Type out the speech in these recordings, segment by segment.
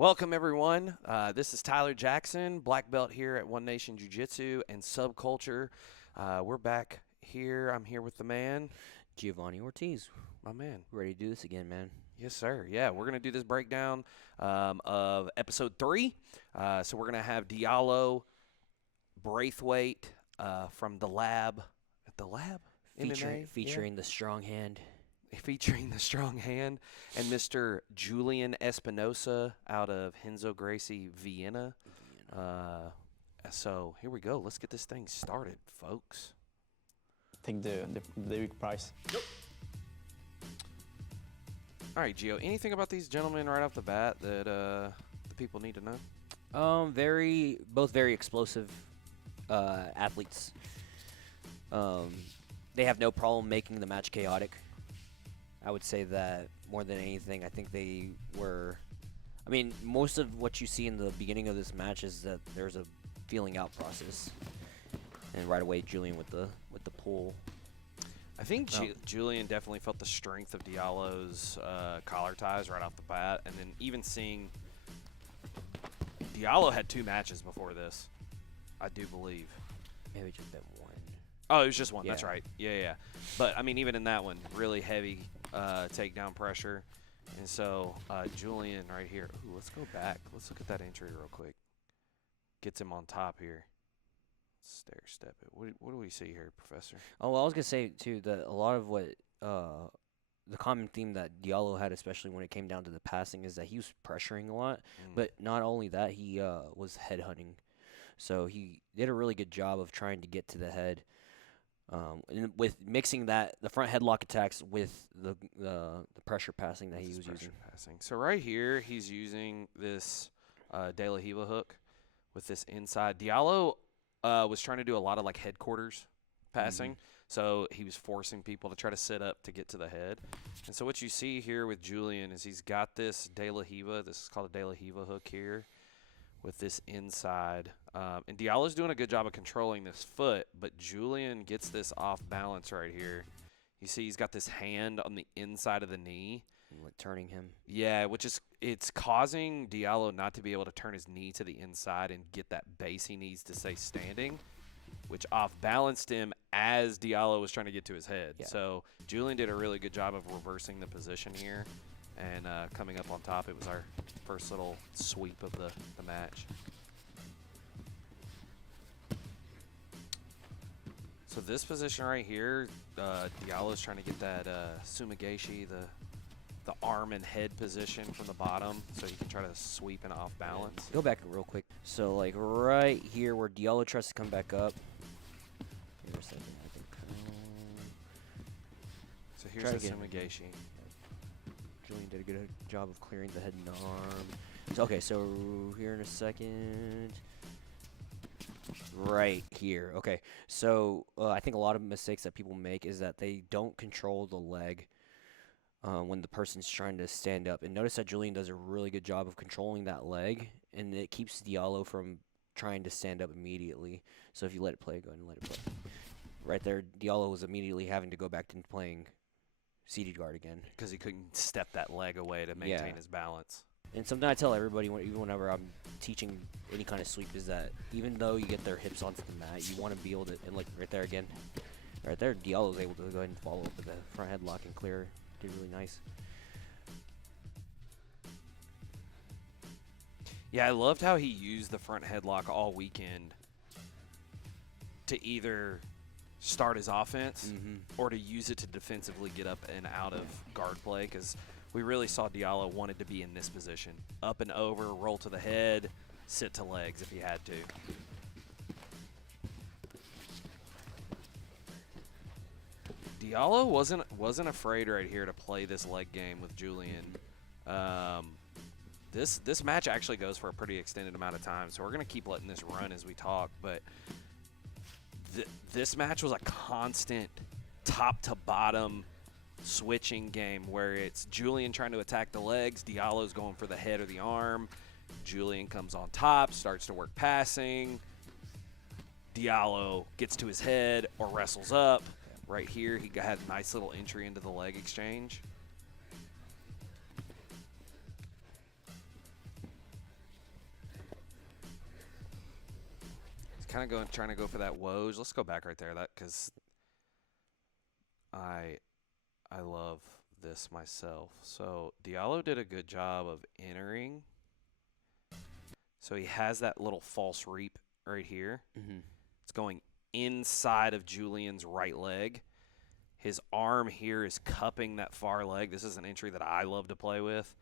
Welcome, everyone. This is Tyler Jackson, black belt here at One Nation Jiu Jitsu and SubCulture. We're back here. I'm here with the man, Jeovany Ortiz. my man. Ready to do this again, man. Yes, sir. Yeah, we're going to do this breakdown of episode 3. So we're going to have Diallo Braithewaite from the lab. At the lab? Featuring the strong hand. Featuring the strong hand, and Mr. Julian Espinosa out of Renzo Gracie, Vienna. So here we go. Let's get this thing started, folks. Take the big prize. Yep. All right, Gio. Anything about these gentlemen right off the bat that the people need to know? Both very explosive athletes. They have no problem making the match chaotic. I would say that more than anything, I think they were. I mean, most of what you see in the beginning of this match is that there's a feeling out process, and right away Julian with the pull. I think Julian definitely felt the strength of Diallo's collar ties right off the bat, and then even seeing Diallo had 2 matches before this, I do believe. Maybe just that one. Oh, it was just one. Yeah. That's right. Yeah. But I mean, even in that one, really heavy takedown pressure, and so Julian right here. Ooh, let's go back. Let's look at that entry real quick. Gets him on top here. Stair step it. What do we see here, Professor? Oh, well, I was gonna say too that a lot of what the common theme that Diallo had, especially when it came down to the passing, is that he was pressuring a lot. But not only that, he was headhunting. So he did a really good job of trying to get to the head. And with mixing the front headlock attacks with the pressure passing that he was using. So right here, he's using this De La Hiva hook with this inside. Diallo was trying to do a lot of like headquarters passing, so he was forcing people to try to sit up to get to the head. And so what you see here with Julian is he's got this De La Hiva. This is called a De La Hiva hook here with this inside. And Diallo's doing a good job of controlling this foot, but Julian gets this off balance right here. You see he's got this hand on the inside of the knee. Like turning him. Yeah, it's causing Diallo not to be able to turn his knee to the inside and get that base he needs to stay standing, which off-balanced him as Diallo was trying to get to his head. Yeah. So Julian did a really good job of reversing the position here and coming up on top. It was our first little sweep of the match. So this position right here, Diallo's trying to get that sumigashi, the arm and head position from the bottom, so you can try to sweep and off balance. Go back real quick. So like right here where Diallo tries to come back up. Here a second, I think. So here's the sumigashi. Julian did a good job of clearing the head and the arm. So, okay, so here in a second. Right here. Okay, so I think a lot of mistakes that people make is that they don't control the leg when the person's trying to stand up. And notice that Julian does a really good job of controlling that leg, and it keeps Diallo from trying to stand up immediately. So if you let it play, go ahead and let it play. Right there, Diallo was immediately having to go back to playing seated guard again. Because he couldn't step that leg away to maintain his balance. And something I tell everybody, even whenever I'm teaching any kind of sweep, is that even though you get their hips onto the mat, you want to be able to, and like right there again, right there, Diallo was able to go ahead and follow up with the front headlock and clear. Did really nice. Yeah, I loved how he used the front headlock all weekend to either start his offense or to use it to defensively get up and out of guard play, because we really saw Diallo wanted to be in this position. Up and over, roll to the head, sit to legs if he had to. Diallo wasn't afraid right here to play this leg game with Julian. This match actually goes for a pretty extended amount of time, so we're going to keep letting this run as we talk, but this match was a constant top to bottom switching game where it's Julian trying to attack the legs, Diallo's going for the head or the arm, Julian comes on top, starts to work passing, Diallo gets to his head or wrestles up. Right here, he had a nice little entry into the leg exchange. kind of trying to go for that Woj. Let's go back right there, because I love this myself. So Diallo did a good job of entering. So he has that little false reap right here. Mm-hmm. It's going inside of Julian's right leg. His arm here is cupping that far leg. This is an entry that I love to play with.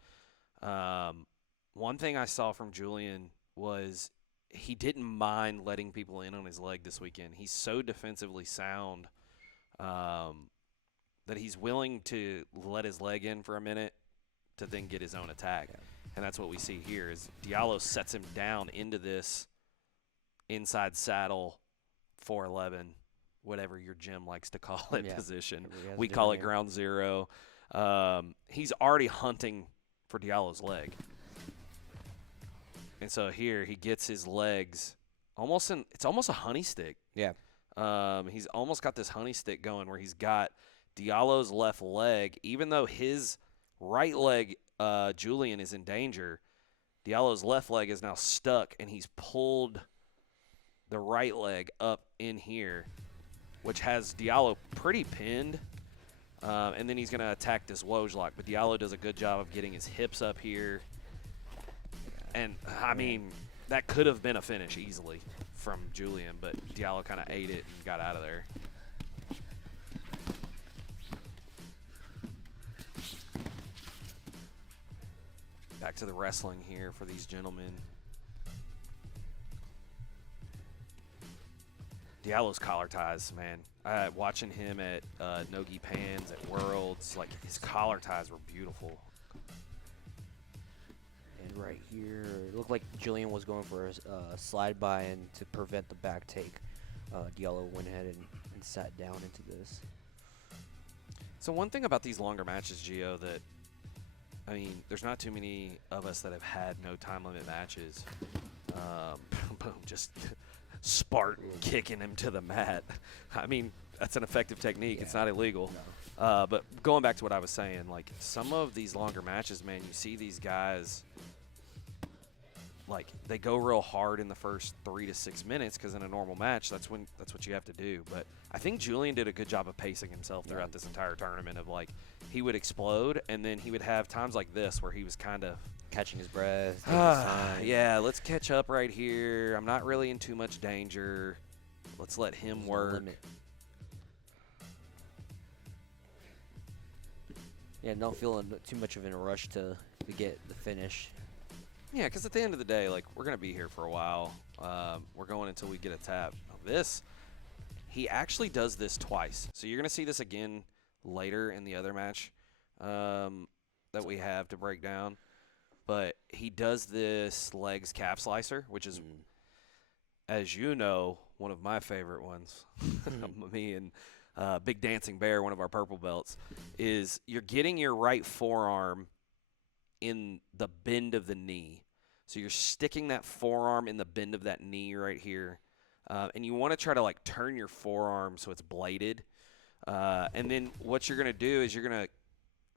One thing I saw from Julian was he didn't mind letting people in on his leg this weekend. He's so defensively sound that he's willing to let his leg in for a minute to then get his own attack. Yeah. And that's what we see here is Diallo sets him down into this inside saddle 411, whatever your gym likes to call it, position. We call it ground zero. He's already hunting for Diallo's leg. And so here he gets his legs it's almost a honey stick. Yeah. He's almost got this honey stick going where he's got Diallo's left leg. Even though his right leg, Julian, is in danger, Diallo's left leg is now stuck, and he's pulled the right leg up in here, which has Diallo pretty pinned. And then he's going to attack this Woj lock. But Diallo does a good job of getting his hips up here. And, I mean, that could have been a finish easily from Julian, but Diallo kind of ate it and got out of there. Back to the wrestling here for these gentlemen. Diallo's collar ties, man. Watching him at Nogi Pans, at Worlds, like his collar ties were beautiful. And right here, it looked like Julian was going for a slide by, and to prevent the back take, Diallo went ahead and sat down into this. So one thing about these longer matches, Gio, that, I mean, there's not too many of us that have had no time limit matches. Boom, just Spartan kicking him to the mat. I mean, that's an effective technique. Yeah. It's not illegal. No. But going back to what I was saying, like some of these longer matches, man, you see these guys, like they go real hard in the first 3 to 6 minutes because in a normal match, that's what you have to do. But I think Julian did a good job of pacing himself throughout this entire tournament. Of like he would explode, and then he would have times like this where he was kind of catching his breath. Taking his time. Yeah, let's catch up right here. I'm not really in too much danger. Let's let him There's no work. limit. Yeah, not feeling too much of in a rush to get the finish. Yeah, because at the end of the day, like, we're going to be here for a while. We're going until we get a tap. Now he actually does this twice. So you're going to see this again later in the other match that we have to break down. But he does this legs calf slicer, which is, as you know, one of my favorite ones. Me and Big Dancing Bear, one of our purple belts, is you're getting your right forearm in the bend of the knee. So you're sticking that forearm in the bend of that knee right here. And you want to try to, like, turn your forearm so it's bladed. And then what you're going to do is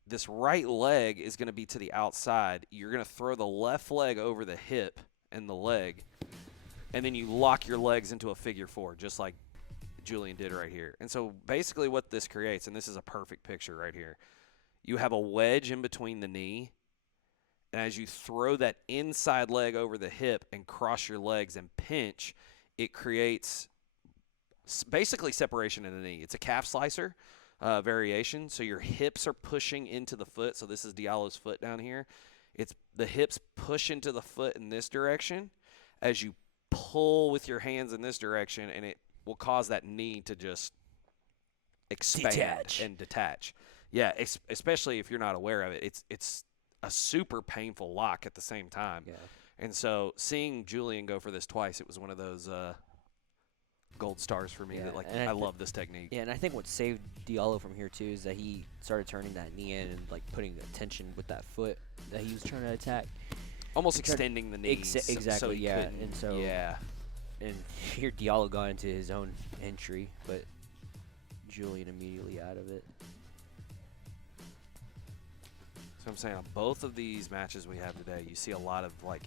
this right leg is going to be to the outside. You're going to throw the left leg over the hip and the leg. And then you lock your legs into a figure four, just like Julian did right here. And so basically what this creates, and this is a perfect picture right here, you have a wedge in between the knee. And as you throw that inside leg over the hip and cross your legs and pinch, it creates basically separation in the knee. It's a calf slicer variation. So your hips are pushing into the foot. So this is Diallo's foot down here. It's the hips push into the foot in this direction as you pull with your hands in this direction, and it will cause that knee to just expand and detach. Yeah, especially if you're not aware of it. It's a super painful lock at the same time. Yeah. And so seeing Julian go for this twice, it was one of those gold stars for me. Yeah, That like and I love this technique. Yeah, and I think what saved Diallo from here too is that he started turning that knee in and like putting the tension with that foot that he was trying to attack. Almost extending the knee. Exactly. So he yeah, couldn't- and so yeah. And here Diallo got into his own entry, but Julian immediately out of it. So I'm saying on both of these matches we have today, you see a lot of like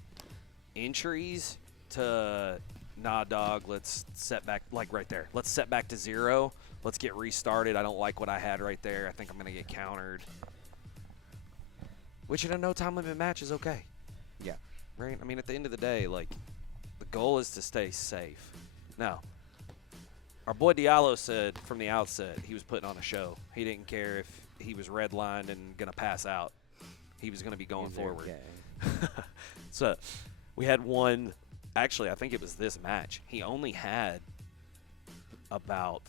entries to nah, dog, let's set back, like right there. Let's set back to 0. Let's get restarted. I don't like what I had right there. I think I'm going to get countered. Which in a no time limit match is okay. Yeah. Right? I mean, at the end of the day, like, the goal is to stay safe. Now, our boy Diallo said from the outset he was putting on a show. He didn't care if he was redlined and going to pass out. He was going to be going forward. So we had one, actually, I think it was this match. He only had about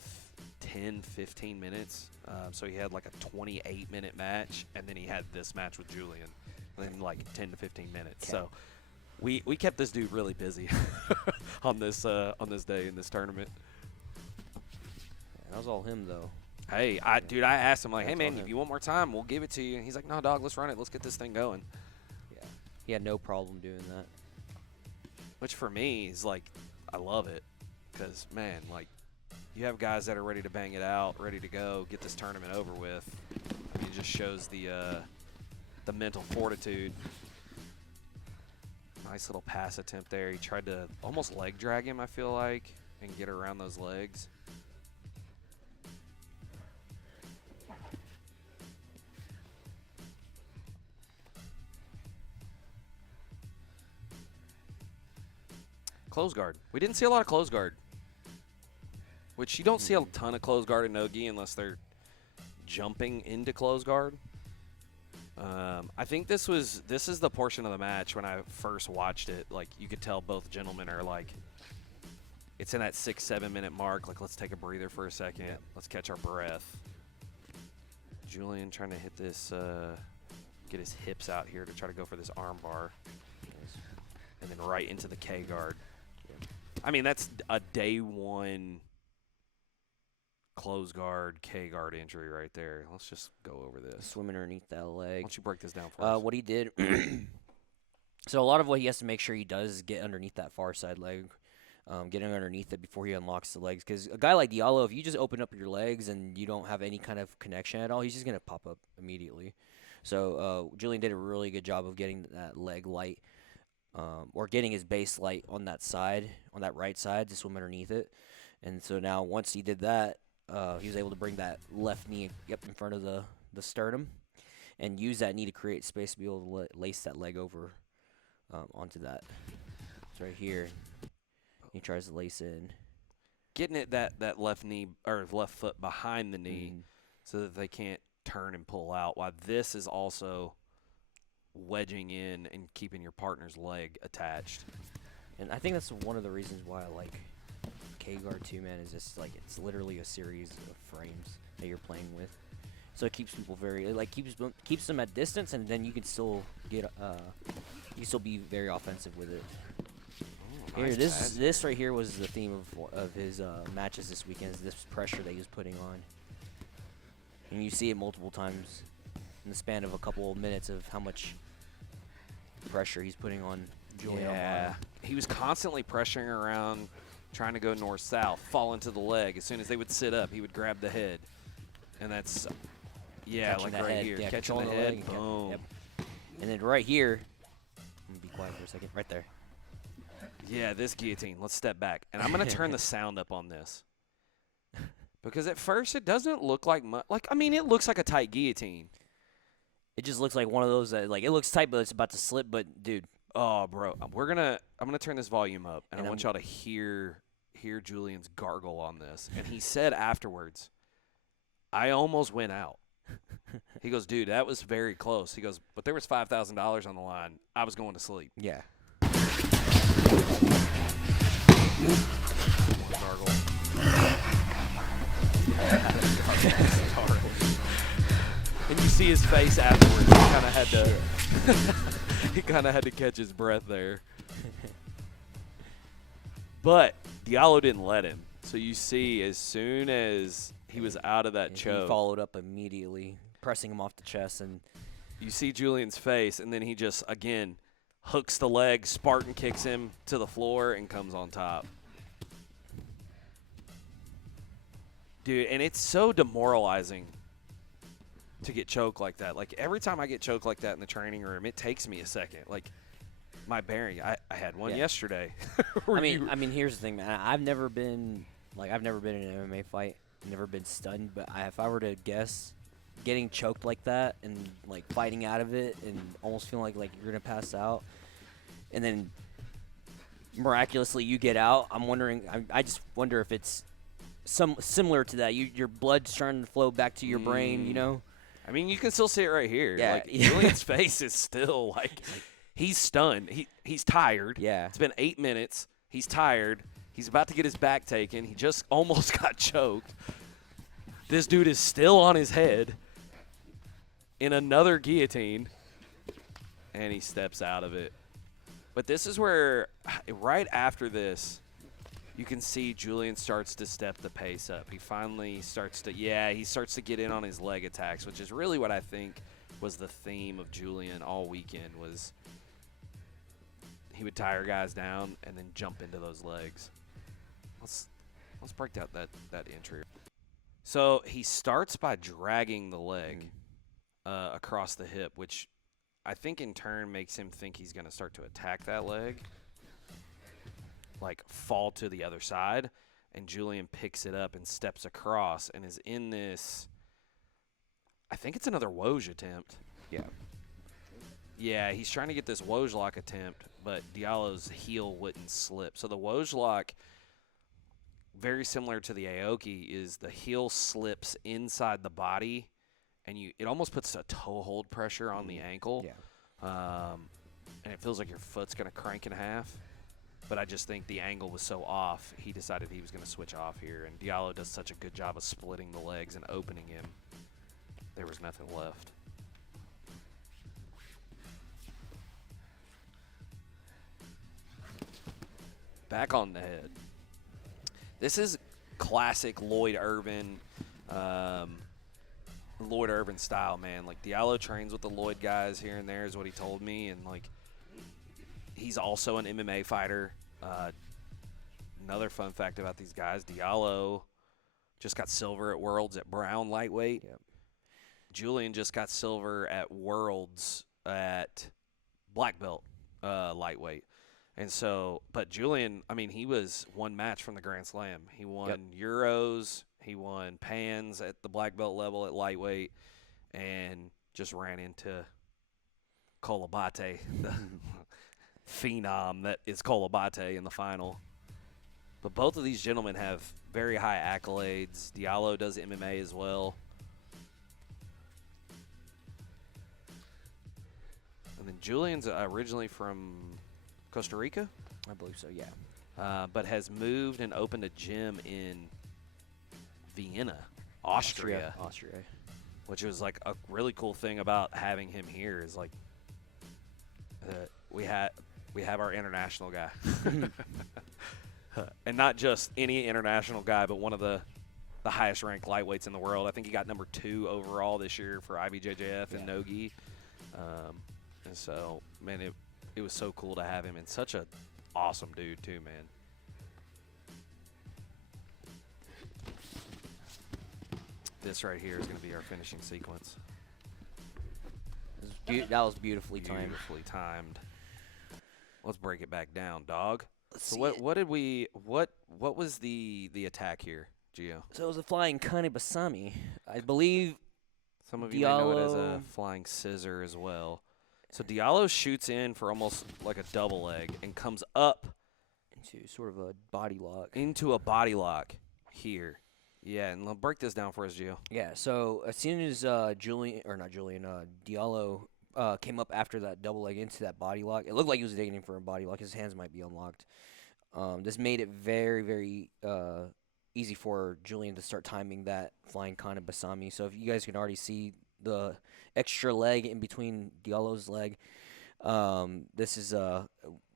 10, 15 minutes. So he had like a 28-minute match, and then he had this match with Julian in like 10 to 15 minutes. So we kept this dude really busy on this day in this tournament. That was all him, though. Hey, dude, I asked him, like, hey, man, if you want more time, we'll give it to you. And he's like, no, dog, let's run it. Let's get this thing going. Yeah. He had no problem doing that. Which for me is like, I love it. Because, man, like, you have guys that are ready to bang it out, ready to go, get this tournament over with. I mean, it just shows the mental fortitude. Nice little pass attempt there. He tried to almost leg drag him, I feel like, and get around those legs. Close guard. We didn't see a lot of close guard. Which you don't see a ton of close guard in no-gi unless they're jumping into close guard. I think this is the portion of the match when I first watched it. Like, you could tell both gentlemen are like, it's in that 6-7 minute mark. Like, let's take a breather for a second. Yep. Let's catch our breath. Julian trying to hit this, get his hips out here to try to go for this arm bar. And then right into the K guard. Yep. I mean, that's a day one close guard, K guard injury right there. Let's just go over this. Swimming underneath that leg. Why don't you break this down for us? What he did. So a lot of what he has to make sure he does is get underneath that far side leg, getting underneath it before he unlocks the legs. Because a guy like Diallo, if you just open up your legs and you don't have any kind of connection at all, he's just going to pop up immediately. So Julian did a really good job of getting that leg light, or getting his base light on that side, on that right side, to swim underneath it. And so now once he did that, he was able to bring that left knee up in front of the sternum and use that knee to create space to be able to lace that leg over onto that. It's right here. He tries to lace in. Getting it that left knee or left foot behind the knee so that they can't turn and pull out, while this is also wedging in and keeping your partner's leg attached. And I think that's one of the reasons why I like K-Guard 2, man, is just like it's literally a series of frames that you're playing with. So it keeps people very, like, keeps them at distance, and then you can still get, you can still be very offensive with it. Oh, Here, nice this right here was the theme of his matches this weekend, is this pressure that he was putting on. And you see it multiple times in the span of a couple of minutes of how much pressure he's putting on Julian. Yeah, he was constantly pressuring around, trying to go north-south, fall into the leg. As soon as they would sit up, he would grab the head. And that's, yeah, Catching like right head. here. Yeah, Catching the controlling the head, leg. boom. Yep. And then right here, I'm going to be quiet for a second, right there. Yeah, this guillotine. Let's step back. And I'm going to turn the sound up on this. Because at first it doesn't look like much. Like, I mean, it looks like a tight guillotine. It just looks like one of those that, like, it looks tight, but it's about to slip. But, dude. Oh, bro. I'm gonna turn this volume up, and I want I'm- y'all to hear Julian's gargle on this. And he said afterwards, I almost went out. He goes, dude, that was very close. He goes, but there was $5,000 on the line. I was going to sleep. Yeah. Gargle. And you see his face afterwards. He kind of had to, he kind of had to catch his breath there. But Diallo didn't let him. So you see, as soon as he was out of that And choke, he followed up immediately, pressing him off the chest. And you see Julian's face, and then he just, again, hooks the leg, Spartan kicks him to the floor, and comes on top. Dude, and it's so demoralizing to get choked like that. Like, every time I get choked like that in the training room, it takes me a second. Like, my bearing. I had one Yeah. yesterday. I mean, here's the thing, man. I've never been in an MMA fight, never been stunned. But if I were to guess, getting choked like that and like fighting out of it and almost feeling like you're gonna pass out, and then miraculously you get out. I'm wondering. I just wonder if it's similar to that. Your blood's starting to flow back to your brain. You know. I mean, you can still see it right here. Yeah. Like, Julian's face is still like he's stunned. He's tired. Yeah. It's been 8 minutes. He's tired. He's about to get his back taken. He just almost got choked. This dude is still on his head in another guillotine, and he steps out of it. But this is where, right after this, you can see Julian starts to step the pace up. He finally starts to get in on his leg attacks, which is really what I think was the theme of Julian all weekend. Was he would tire guys down and then jump into those legs. Let's break out that entry. So he starts by dragging the leg across the hip, which I think in turn makes him think he's going to start to attack that leg, like fall to the other side, and Julian picks it up and steps across and is in this, I think it's another Woj attempt. Yeah, he's trying to get this Woj lock attempt, but Diallo's heel wouldn't slip. So the Woj lock, very similar to the Aoki, is the heel slips inside the body, and it almost puts a toe hold pressure on the ankle. And it feels like your foot's going to crank in half. But I just think the angle was so off, he decided he was going to switch off here. And Diallo does such a good job of splitting the legs and opening him. There was nothing left. Back on the head. This is classic Lloyd Irvin style, man. Like, Diallo trains with the Lloyd guys here and there is what he told me. And, like, he's also an MMA fighter. Another fun fact about these guys, Diallo just got silver at Worlds at brown lightweight. Yep. Julian just got silver at Worlds at black belt lightweight. And so, but Julian, I mean, he was one match from the Grand Slam. He won Euros, he won Pans at the black belt level at lightweight, and just ran into Kolabate, the phenom that is Kolabate in the final. But both of these gentlemen have very high accolades. Diallo does MMA as well. And then Julian's originally from Costa Rica? I believe so, yeah. But has moved and opened a gym in Vienna, Austria. Which was like a really cool thing about having him here is like we have our international guy. And not just any international guy, but one of the highest ranked lightweights in the world. I think he got number 2 overall this year for IBJJF and Nogi. And so, man, it was so cool to have him, and such a awesome dude too, man. This right here is going to be our finishing sequence. That was beautifully timed. Beautifully timed. Let's break it back down, dog. So see what was the attack here, Gio? So it was a flying Kane Basami. I believe Some of you may know it as a flying scissor as well. So Diallo shoots in for almost like a double leg and comes up into sort of a body lock. Into a body lock here. Yeah, and I'll break this down for us, Gio. Yeah, so as soon as Diallo came up after that double leg into that body lock, it looked like he was digging in for a body lock. His hands might be unlocked. This made it very, very easy for Julian to start timing that flying Kane Basami. So if you guys can already see the extra leg in between Diallo's leg, this is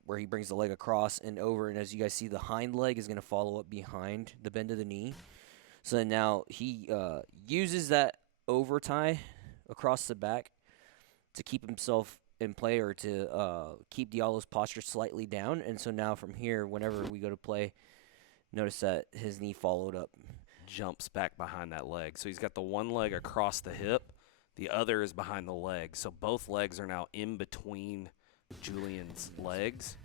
where he brings the leg across and over. And as you guys see, the hind leg is going to follow up behind the bend of the knee. So then now he uses that over tie across the back to keep himself in play or to keep Diallo's posture slightly down. And so now from here, whenever we go to play, notice that his knee followed up. Jumps back behind that leg. So he's got the one leg across the hip. The other is behind the leg. So both legs are now in between Julian's legs.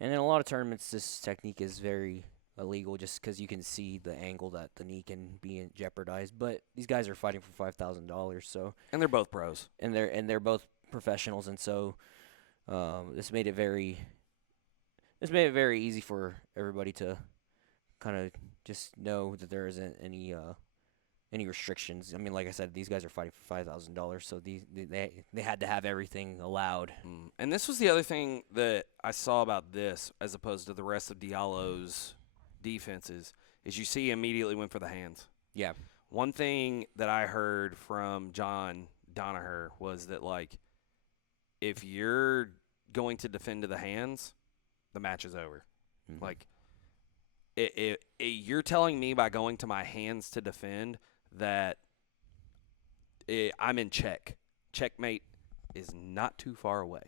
And in a lot of tournaments, this technique is very illegal just because you can see the angle that the knee can be jeopardized. But these guys are fighting for $5,000, so And they're both pros. they're both professionals, and so this made it very easy for everybody to kind of just know that there isn't any restrictions. I mean, like I said, these guys are fighting for $5,000, so they had to have everything allowed. And this was the other thing that I saw about this, as opposed to the rest of Diallo's defenses, is you see he immediately went for the hands. Yeah. One thing that I heard from John Donaher was that, like, if you're going to defend to the hands, the match is over. Mm-hmm. Like, you're telling me by going to my hands to defend that I'm in check. Checkmate is not too far away,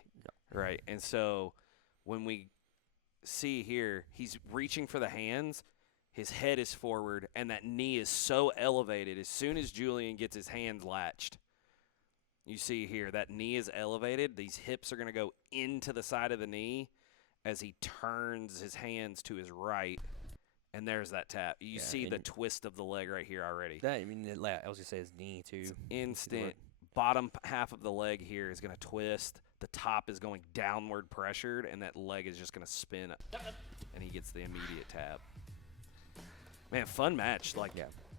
right? And so when we see here, he's reaching for the hands, his head is forward, and that knee is so elevated. As soon as Julian gets his hands latched, you see here that knee is elevated. These hips are going to go into the side of the knee as he turns his hands to his right. And there's that tap. You see the twist of the leg right here already. I was going to say his knee, too. It's instant. Bottom half of the leg here is going to twist. The top is going downward pressured, and that leg is just going to spin. And he gets the immediate tap. Man, fun match. Like,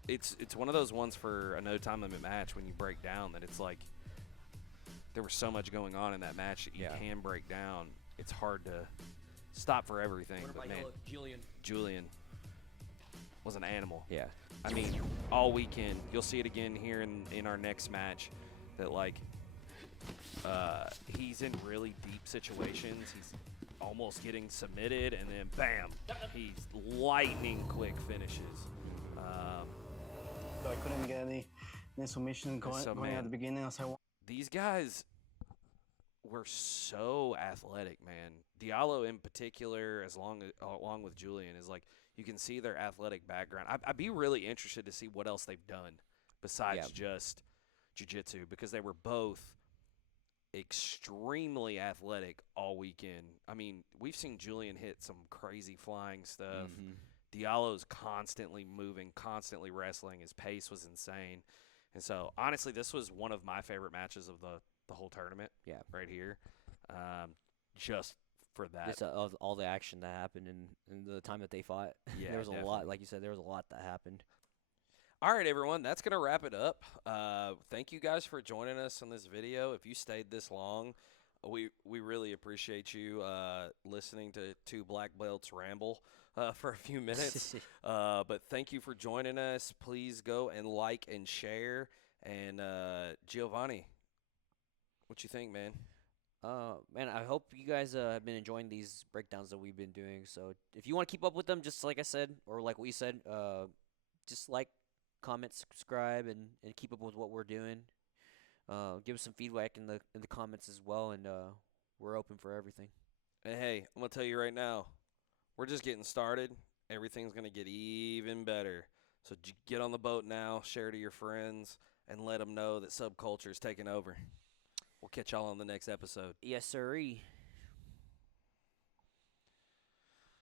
it's one of those ones for a no-time limit match when you break down that it's like there was so much going on in that match that you can break down. It's hard to stop for everything. But, man, Julian was an animal. Yeah. I mean, all weekend, you'll see it again here in our next match, that, like, he's in really deep situations. He's almost getting submitted, and then, bam, he's lightning quick finishes. So I couldn't get any submission going at the beginning as I wanted. These guys were so athletic, man. Diallo in particular, along with Julian, is like, you can see their athletic background. I'd be really interested to see what else they've done besides just jiu-jitsu, because they were both extremely athletic all weekend. I mean, we've seen Julian hit some crazy flying stuff. Diallo's constantly moving, constantly wrestling. His pace was insane. And so, honestly, this was one of my favorite matches of the whole tournament. Yeah. Right here. Just for that. Just of all the action that happened in the time that they fought. Yeah, there was definitely. a lot, like you said, there was a lot that happened. All right, everyone, that's going to wrap it up. Thank you guys for joining us on this video. If you stayed this long, we really appreciate you listening to two black belts ramble for a few minutes. But thank you for joining us. Please go and like and share. And Jeovany, what you think, man? Man, I hope you guys have been enjoying these breakdowns that we've been doing. So if you want to keep up with them, just like I said, or like we said, just like, comment, subscribe, and keep up with what we're doing. Give us some feedback in the comments as well, and we're open for everything. And hey, I'm gonna tell you right now, we're just getting started. Everything's gonna get even better. So get on the boat now, share to your friends, and let them know that SubCulture is taking over. We'll catch y'all on the next episode. Yes, sirree.